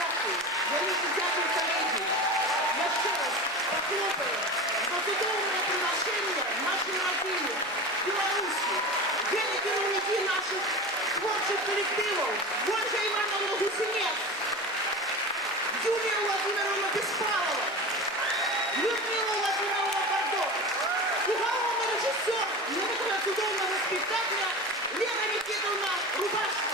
Дякую. Велике дякую, колеги. Я ще раз похлопаю за чудовне приглашення нашої родини, Білорусі, гені керівники наших творчих колективів, Ольга Івановна Гусинець, Юлія Владимировна Беспалова, Людмила Владимировна Бардов і головний режисер нового чудовного спектакля Лена Микитовна Рубашко.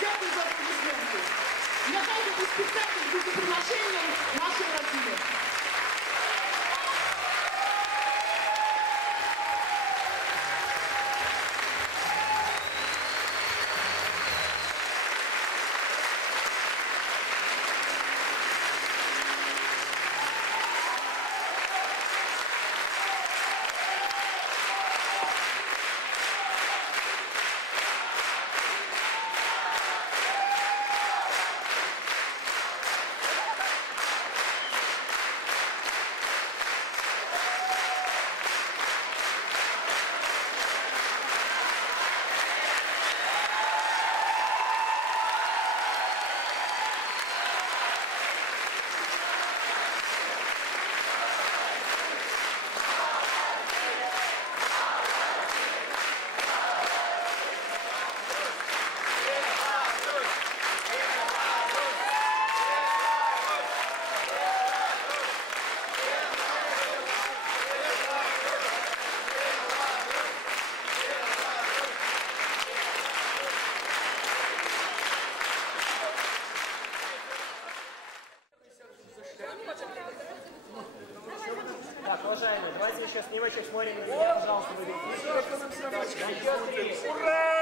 Дякую за аплодисменти. Нехай цей спектакль буде приглашенням нашої родини. Так, уважаемые, давайте еще снимочек смотрим. Пожалуйста, выйдите. Ура!